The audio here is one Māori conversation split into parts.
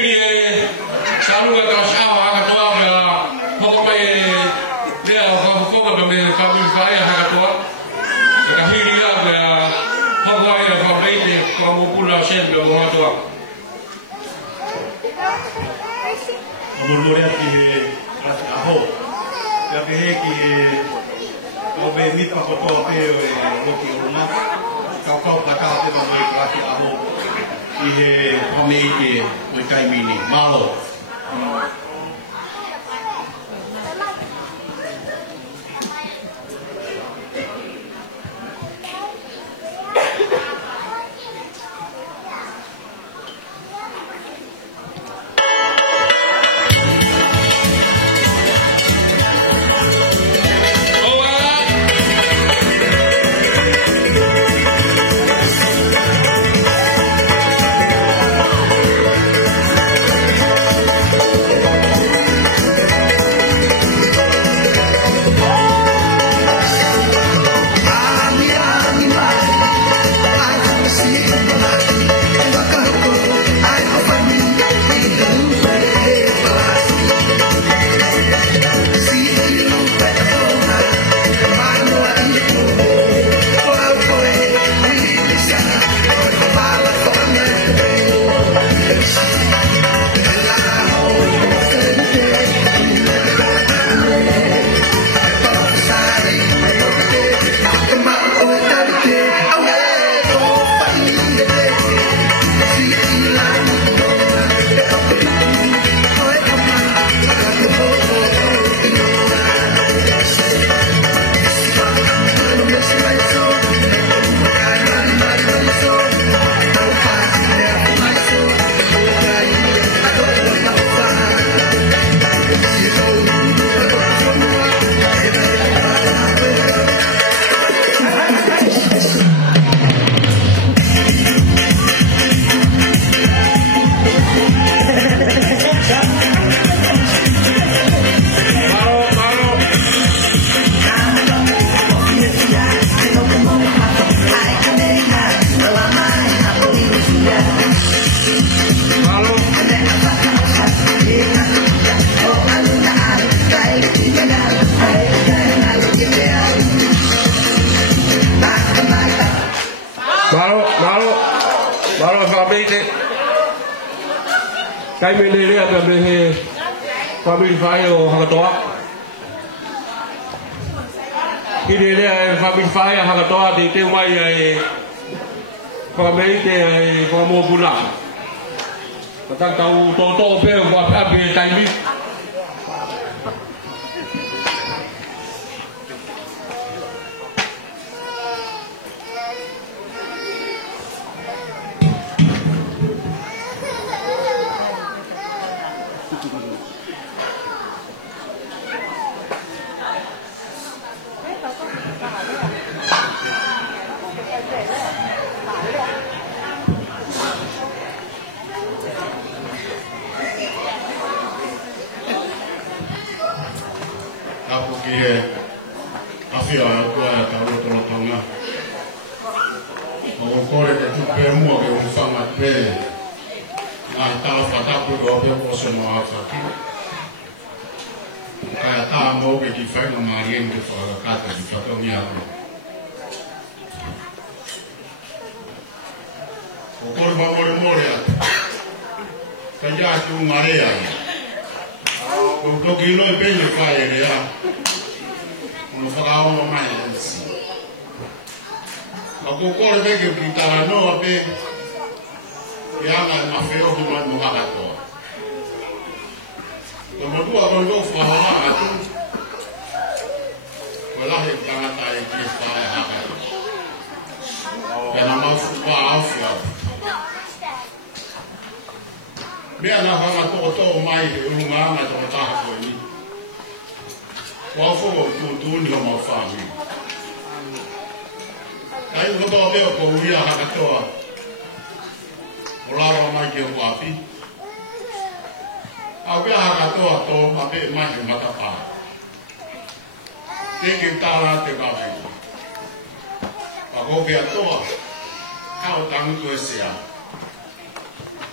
hili salunga ka shawa ka toa ka hoko mai lea ka hoko ka me ka mi fai ha ka toa ka hili la ka hoko ai ka beite ka mo pula sendo mo toa Murmurea ki aho ya ke ki o be mi pa ko to pe o ki uma ka ka te no mai ka ki aho i he pame ki mo kai mini malo Kai me le lea ka me he family fai o hakatoa. Ki le lea family fai o hakatoa te te mai ai family te ai mo bula. Ka tau to pe o pa pe tai mi.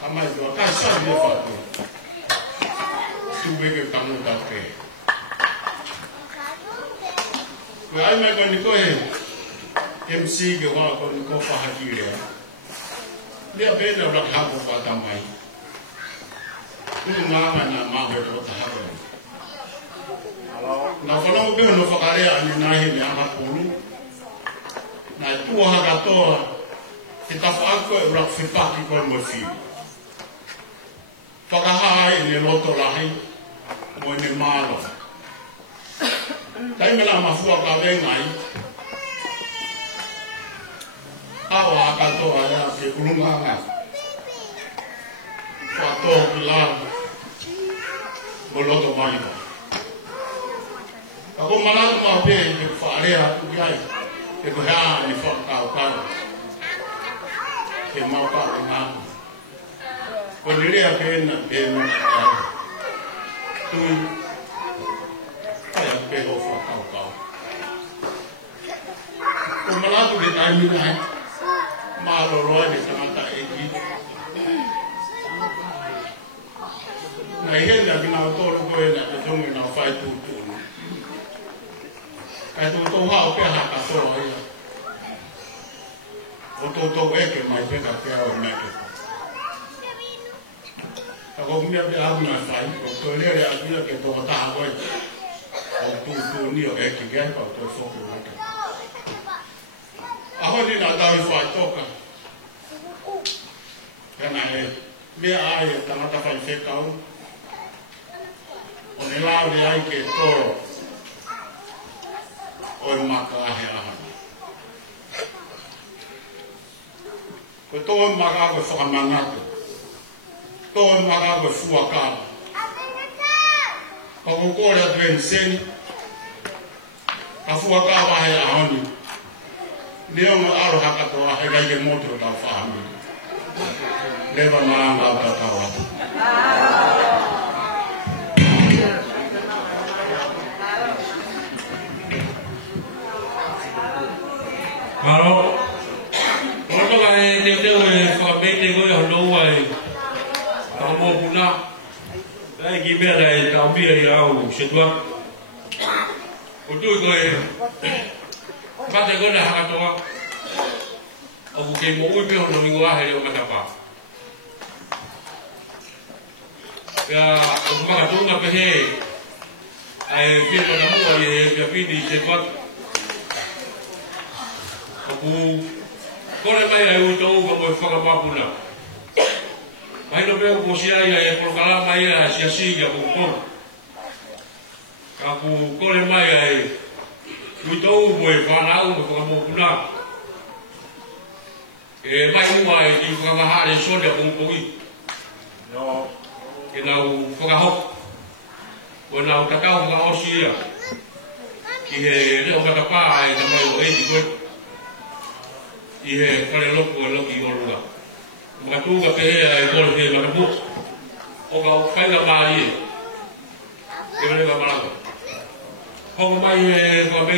amai doa kai sa dia fatu sube ke tamu tape ko ai mai ko ni ko MC ke wa ko ni ko fa haji dia bena blak ha ko pa tamai ni mama na ma ho to ta ha na fala mo be no fa kare ani na he ni ama ko na tu ha ga to kita fa ko blak fi pa ki ko mo fi Whakahai ni loto lahi mo ni malo. Tai me la mafua ka vengai. Awa katoa ya ke kulunganga. Fato pilar. Boloto mai. Ako malatu ma pe ke farea ku kai. Ke ko ha ni fa ka ka. Ke mau ka na. Pondria pena tu kaya pego fa kau malatu de ai ni malo roa de samata eki na henda kina tolo ko na to na fai tu ai tu to ha pe ha ka so ai o to eke mai pe ka pe o na ke ako mia pe abu na sai ko to le ya dia ke to ta ko o tu ni o e ki ga ko to so ko na aho ni na da fa to ka kana e me ai ta mata fa fe ka o ne la de ai ke to o ma ka he ha ko to ma ga ko fa ma na Todo maga ko fua ka. Ko ko le twensen. Ka fua ka wa ya honi. Leo mo aro haka to ha ga ye moto ta fahami. Leva manga ka ka wa. Maro. Mo to ga te fa be te go yo lo wa. Kamu puna, saya gimana dari kami dari awal setua. Untuk itu, pada kau dah kata apa? Aku kemo ubi orang minggu hari orang kata apa? Ya, aku kata tu nak pergi. Dia pada mu dia pergi di setua. Aku, kau nak bayar untuk kamu fakir apa puna? Mai no veo como si hay por kala mai si así ya por kaku kole mai ai muito boe fala o como pula mai mai di ko ma ha le so de bon ko no que não foga ho o não ta ka o si ya que le o ta pa ai na mai o e di ko e kale lo ki o lugar Matu ka pe ai ko le ma bu o ga fa na mai e le ga ma la ko mai ko be